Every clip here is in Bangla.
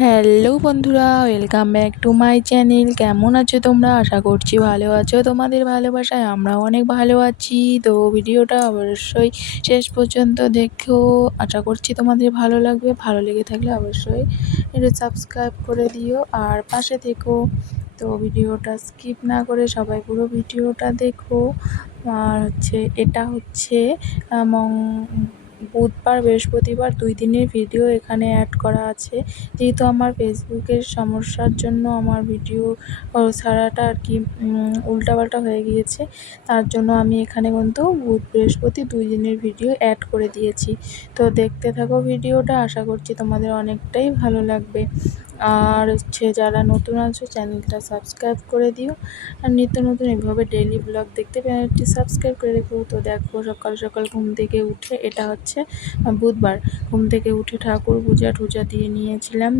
হ্যালো বন্ধুরা, welcome back to my channel. কেমন আছো তোমরা? আশা করছি ভালো আছো। তোমাদের ভালোবাসায় আমরাও অনেক ভালো আছি। তো ভিডিওটা অবশ্যই শেষ পর্যন্ত দেখো। আশা করছি তোমাদের ভালো লাগবে। ভালো লেগে থাকলে অবশ্যই একটু সাবস্ক্রাইব করে দিও আর পাশে থেকো। তো ভিডিওটা স্কিপ না করে সবাই পুরো ভিডিওটা দেখো। আর এটা হচ্ছে বুধবার বৃহস্পতিবার 2 দিনের ভিডিও এখানে অ্যাড করা আছে। যেহেতু আমার ফেসবুকের সমস্যার জন্য আমার ভিডিও ছাড়াটা আর কি উল্টাপাল্টা হয়ে গিয়েছে, তার জন্য আমি এখানে কিন্তু বুধ বৃহস্পতি 2 দিনের ভিডিও অ্যাড করে দিয়েছি। তো দেখতে থাকো ভিডিওটা, আশা করছি তোমাদের অনেকটাই ভালো লাগবে। আর যারা নতুন আছো চ্যানেলটা সাবস্ক্রাইব করে দিও। আর নিত্য নতুন এভাবে ডেইলি ব্লগ দেখতে চ্যানেলটি সাবস্ক্রাইব করে রেখো। তো দেখো, সকাল সকাল ঘুম থেকে উঠে, এটা হচ্ছে বুধবার, ঘুম থেকে উঠে ঠাকুর পূজা টুজা দিয়ে নিয়েছিলাম।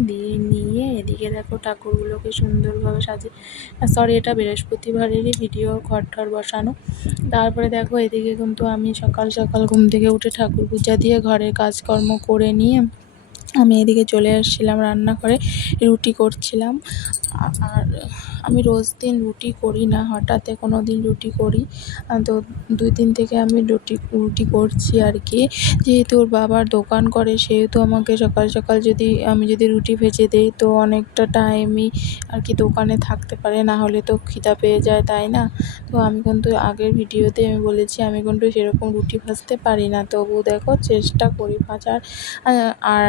নিয়ে এদিকে দেখো ঠাকুরগুলোকে সুন্দরভাবে এটা বৃহস্পতিবারেরই ভিডিও, ঘর ঠর বসানো। তারপরে দেখো এদিকে কিন্তু আমি সকাল সকাল ঘুম থেকে উঠে ঠাকুর পূজা দিয়ে ঘরের কাজকর্ম করে নিয়ে আমি এদিকে চলে এসেছিলাম রান্নাঘরে, রুটি করছিলাম। আর আমি রোজ দিন রুটি করি না, হঠাৎ কোনো দিন রুটি করি। তো 2 দিন থেকে আমি রুটি করছি আর কি। যেহেতু ওর বাবার দোকান করে, সেহেতু আমাকে সকাল সকাল আমি যদি রুটি ভেজে দেই তো অনেকটা টাইমই আর কি দোকানে থাকতে পারে, না হলে তো খিদা পেয়ে যায়, তাই না? তো আমি কিন্তু আগের ভিডিওতে আমি বলেছি আমি কিন্তু সেরকম রুটি ভাজতে পারি না, তবু দেখো চেষ্টা করি ভাজার। আর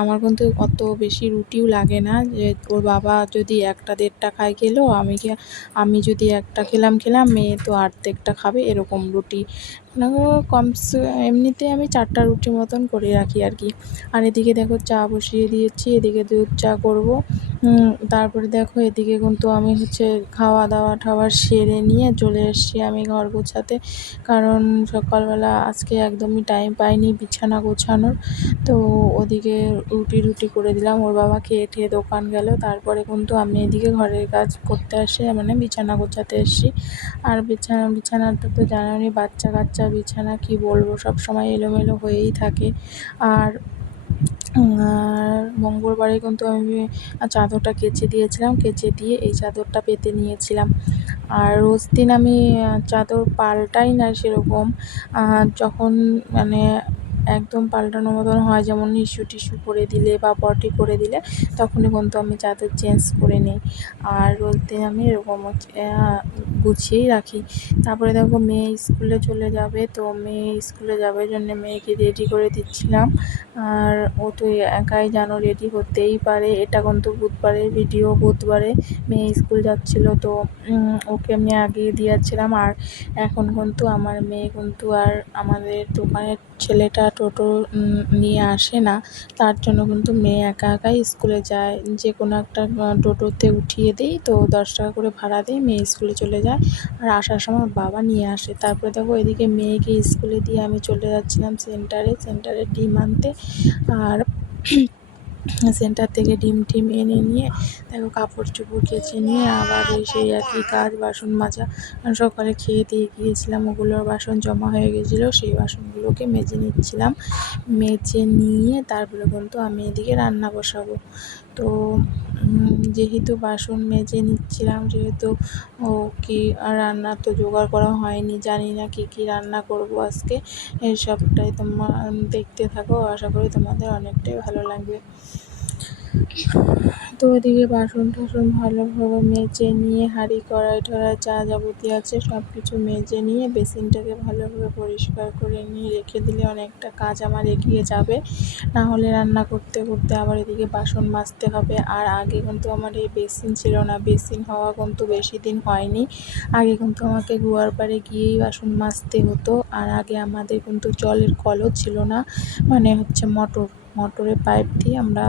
আমার কিন্তু অত বেশি রুটিও লাগে না, যে ওর বাবা যদি 1টা 1.5টা খায় খেলো, আমি যদি একটা খেলাম, মেয়ে তো অর্ধেকটা খাবে, এরকম রুটি মানে এমনিতে আমি 4টা রুটির মতন করে রাখি আর কি। আর এদিকে দেখো চা বসিয়ে দিয়েছি, এদিকে দুধ চা করবো। তারপরে দেখো এদিকে কিন্তু আমি খাওয়া দাওয়া সেরে নিয়ে চলে এসেছি আমি ঘর গোছাতে, কারণ সকালবেলা আজকে একদমই টাইম পাইনি বিছানা গোছানোর। তো ওদিকে রুটি করে দিলাম, ওর বাবা খেয়ে ঠেয়ে দোকান গেল। তারপরে কিন্তু আমি এদিকে ঘরের কাজ করতে আসি, মানে বিছানা গোছাতে এসেছি। আর বিছানাটা তো জানোই, বাচ্চা কাচ্চা বিছানা কি বলবো, সব সময় এলোমেলো হয়েই থাকে। আর মঙ্গলবারে কিন্তু আমি চাদরটা কেচে দিয়েছিলাম, কেচে দিয়ে এই চাদরটা পেতে নিয়েছিলাম। আর রোজ দিন আমি চাদর পাল্টাই না সেরকম। যখন মানে একদম পাল্টানোর মতন হয়, যেমন ইস্যু টিস্যু করে দিলে বা পটি করে দিলে, তখনই কিন্তু আমি চাদর চেঞ্জ করে নিই। আর রোজ দিন আমি এরকম গুছিয়েই রাখি। তারপরে দেখো মেয়ে স্কুলে চলে যাবে, তো মেয়ে স্কুলে যাবে জন্য মেয়েকে রেডি করে দিচ্ছিলাম। আর ও তো একাই জানো রেডি হতেই পারে। এটা কিন্তু বুধবারের ভিডিও, বুধবারে মেয়ে স্কুল যাচ্ছিল, তো ওকে আমি আগিয়ে দিয়েছিলাম। আর এখন কিন্তু আমার মেয়ে কিন্তু আর আমাদের দোকানের ছেলেটা টোটো নিয়ে আসে না, তার জন্য কিন্তু মেয়ে একা একাই স্কুলে যায়। যে কোনো একটা টোটোতে উঠিয়ে দিই, তো 10 টাকা করে ভাড়া দিই, মেয়ে স্কুলে চলে যায়। আর আসার সময় ওর বাবা নিয়ে আসে। তারপরে দেখো এদিকে মেয়েকে স্কুলে দিয়ে আমি চলে যাচ্ছিলাম সেন্টারে ডিম আনতে। আর সেন্টার থেকে ডিম টিম এনে নিয়ে দেখো কাপড় চোপড় কেচে নিয়ে আবার সেই একই কাজ, বাসন মাজা। সকালে খেয়ে দিয়ে গিয়েছিলাম, ওগুলোর বাসন জমা হয়ে গেছিলো, সেই বাসনগুলোকে মেজে নিচ্ছিলাম। মেজে নিয়ে তারপরে কিন্তু আমি এদিকে রান্না বসাবো। তো যেহেতু বাসন মেজে নিচ্ছিলাম, যেহেতু রান্না তো জোগাড় করা হয়নি, জানি না কী রান্না করব আজকে। এই সবটাই তোমার দেখতে থাকো, আশা করি তোমাদের অনেকটাই ভালো লাগবে। তো ওদিকে বাসন টাসন ভালোভাবে মেজে নিয়ে হাঁড়ি কড়াই টড়াই যা যাবতীয় আছে সব কিছু মেজে নিয়ে বেসিনটাকে ভালোভাবে পরিষ্কার করে নিয়ে রেখে দিলে অনেকটা কাজ আমার এগিয়ে যাবে। না হলে রান্না করতে করতে আবার এদিকে বাসন মাজতে হবে। আর আগে কিন্তু আমার এই বেসিন ছিল না, বেসিন হওয়া কিন্তু বেশি দিন হয়নি। আগে কিন্তু আমাকে গুয়ার পাড়ে গিয়েই বাসন মাজতে হতো। আর আগে আমাদের কিন্তু জলের কলও ছিল না, মানে মোটরের পাইপ দিয়ে আমরা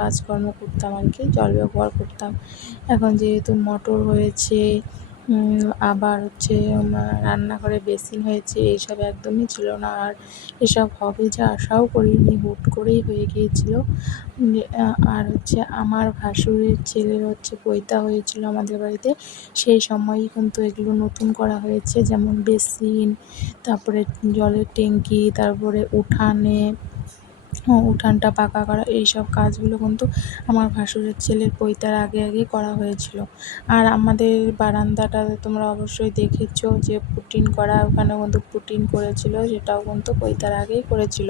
কাজকর্ম করতাম আর কি, জল ব্যবহার করতাম। এখন যেহেতু মোটর হয়েছে, আবার রান্নাঘরে বেসিন হয়েছে, এইসব একদমই ছিল না। আর এসব হবে যা আশাও করিনি, হুট করেই হয়ে গিয়েছিল। আর আমার ভাসুরের ছেলের পৈতা হয়েছিল আমাদের বাড়িতে, সেই সময়ই কিন্তু এগুলো নতুন করা হয়েছে, যেমন বেসিন, তারপরে জলের ট্যাঙ্কি, তারপরে উঠানে উঠানটা পাকা করা, এইসব কাজগুলো কিন্তু আমার ভাসুরের ছেলের পৈতার আগে আগে করা হয়েছিল। আর আমাদের বারান্দাটা তোমরা অবশ্যই দেখেছো যে পুটিন করা, ওখানে কিন্তু পুটিন করেছিল, সেটাও কিন্তু পৈতার আগেই করেছিল।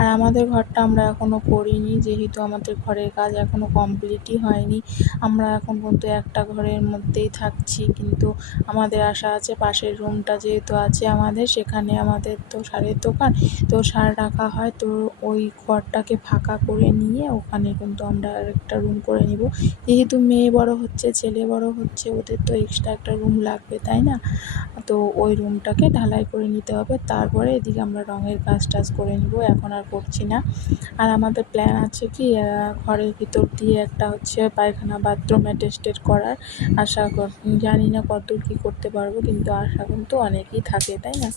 আর আমাদের ঘরটা আমরা এখনও করিনি, যেহেতু আমাদের ঘরের কাজ এখনও কমপ্লিটই হয়নি। আমরা এখন কিন্তু একটা ঘরের মধ্যেই থাকছি, কিন্তু আমাদের আশা আছে পাশের রুমটা যেহেতু আছে আমাদের, সেখানে আমাদের তো সারের দোকান, তো সার রাখা হয়, তো ওই ঘরটাকে ফাঁকা করে নিয়ে ওখানে কিন্তু আমরা আরেকটা রুম করে নিব। যেহেতু মেয়ে বড় হচ্ছে, ছেলে বড় হচ্ছে, ওদের তো এক্সট্রা একটা রুম লাগবে, তাই না? তো ওই রুমটাকে ঢালাই করে নিতে হবে, তারপরে এদিকে আমরা রঙের কাজ টাজ করে নিব, এখন আর করছি না। আর আমাদের প্ল্যান আছে কি ঘরের ভিতর দিয়ে একটা হচ্ছে পায়খানা বাথরুম অ্যাটাচড করার আশা জানি না কতদূর কী করতে পারবো, কিন্তু আশা কিন্তু অনেকই থাকে, তাই না?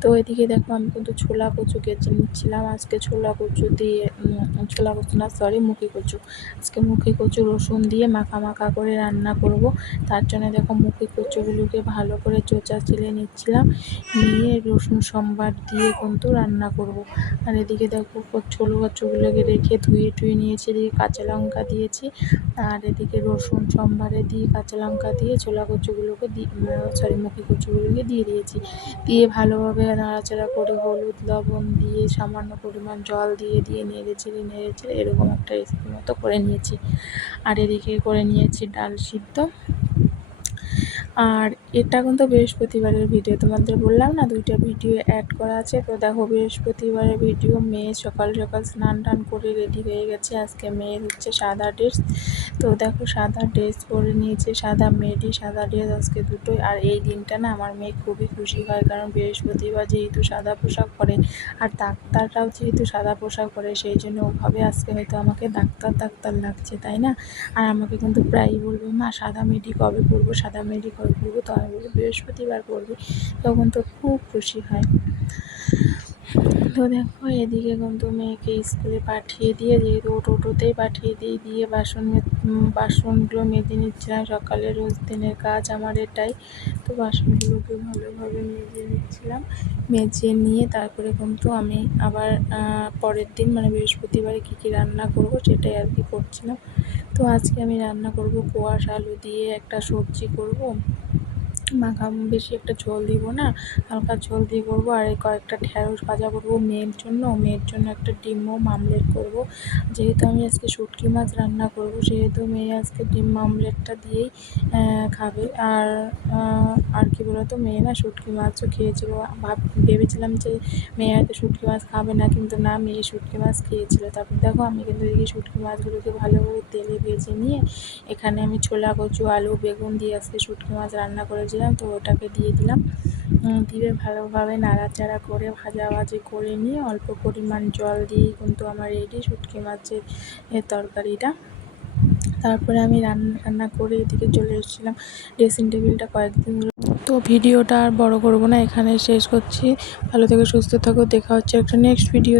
তো এদিকে দেখো আমি কিন্তু ছোলা কচু কেটে নিচ্ছিলাম। আজকে ছোলা কচু দিয়ে ছোলা কচু না, সরি, মুখী কচু। আজকে মুখী কচু রসুন দিয়ে মাখা মাখা করে রান্না করব। তার জন্য দেখো মুখী কচুগুলোকে ভালো করে চোচা ছিলে নিচ্ছিলাম, নিয়ে রসুন সম্বার দিয়ে কিন্তু রান্না করব। আর এদিকে দেখো ছোলা কচুগুলোকে রেখে ধুয়ে টুয়ে নিয়েছি, এদিকে কাঁচা লঙ্কা দিয়েছি, আর এদিকে রসুন সম্বারে দিয়ে কাঁচা লঙ্কা দিয়ে ছোলা কচুগুলোকে মুখী কচুগুলোকে দিয়ে দিয়েছি। দিয়ে ভালোভাবে নাড়াচাড়া করে হলুদ লবণ দিয়ে সামান্য পরিমাণ জল দিয়ে দিয়ে নেড়ে চেড়ে এরকম একটা রেসিপি মতো করে নিয়েছি। আর এদিকে করে নিয়েছি ডাল সিদ্ধ। আর এটা কিন্তু বৃহস্পতিবারের ভিডিও, তোমাদের বললাম না 2টা ভিডিও অ্যাড করা আছে। তো দেখো বৃহস্পতিবারের ভিডিও, মেয়ে সকাল সকাল স্নান টান করে রেডি হয়ে গেছে। আজকে মেয়ের হচ্ছে সাদা ড্রেস, তো দেখো সাদা ড্রেস পরে নিয়েছে, সাদা মেয়েটি সাদা ড্রেস আজকে দুটোই। আর এই দিনটা না আমার মেয়ে খুবই খুশি হয়, কারণ বৃহস্পতিবার যেহেতু সাদা পোশাক পরে, আর ডাক্তাররাও যেহেতু সাদা পোশাক পরে, সেই জন্য ওভাবে আজকে হয়তো আমাকে ডাক্তার ডাক্তার লাগছে, তাই না? আর আমাকে কিন্তু প্রায়ই বলবে, মা সাদা মেয়েটি কবে পরবো, সাদা মেয়েটি কবে পরবো? তো আমি বলবো বৃহস্পতিবার পরবি, তখন তো খুব খুশি হয়। তো দেখো এদিকে কিন্তু মেয়েকে স্কুলে পাঠিয়ে দিয়ে, যেহেতু টোটোতেই পাঠিয়ে দিয়ে বাসনগুলো মেজে নিচ্ছিলাম। সকালে রোজ দিনের কাজ আমার এটাই। তো বাসনগুলোকে ভালোভাবে মেজে নিচ্ছিলাম, মেজে নিয়ে তারপরে কিন্তু আমি আবার পরের দিন মানে বৃহস্পতিবারে কী কী রান্না করব সেটাই আর কি করছিলাম। তো আজকে আমি রান্না করব কোয়াশ আলু দিয়ে একটা সবজি করব, মাখা, বেশি একটা ঝোল দিব না, হালকা ঝোল দিয়ে করবো। আর এই কয়েকটা ঢ্যাঁড়স ভাজা করবো মেয়ের জন্য একটা ডিমও আমলেট করব। যেহেতু আমি আজকে শুটকি মাছ রান্না করব, সেহেতু মেয়ে আজকে ডিম আমলেটটা দিয়েই খাবে। আর কি বলতো, মেয়ে না শুটকি মাছও খেয়েছিল, ভেবেছিলাম যে মেয়ে হয়তো শুটকি মাছ খাবে না, কিন্তু না, মেয়ে শুটকি মাছ খেয়েছিল। তারপর দেখো আমি কিন্তু এদিকে শুটকি মাছগুলোকে ভালোভাবে তেলে ভেজে নিয়ে এখানে আমি ছোলা কচু আলু বেগুন দিয়ে আজকে শুটকি মাছ রান্না করেছিলাম, তো ওটাকে দিয়ে দিলাম। দিয়ে ভালোভাবে নাড়াচাড়া করে ভাজাভাজি করে নিয়ে অল্প পরিমাণ জল দিয়েই কিন্তু আমার রেডি শুটকি মাছের তরকারিটা। তারপরে আমি রান্না করে এদিকে চলে এসেছিলাম ড্রেসিং টেবিলটা কয়েকদিন। তো ভিডিওটা আর বড় করব না, এখানে শেষ করছি। ভালো থেকে সুস্থ থাকো, দেখা হচ্ছে একটা নেক্সট ভিডিও।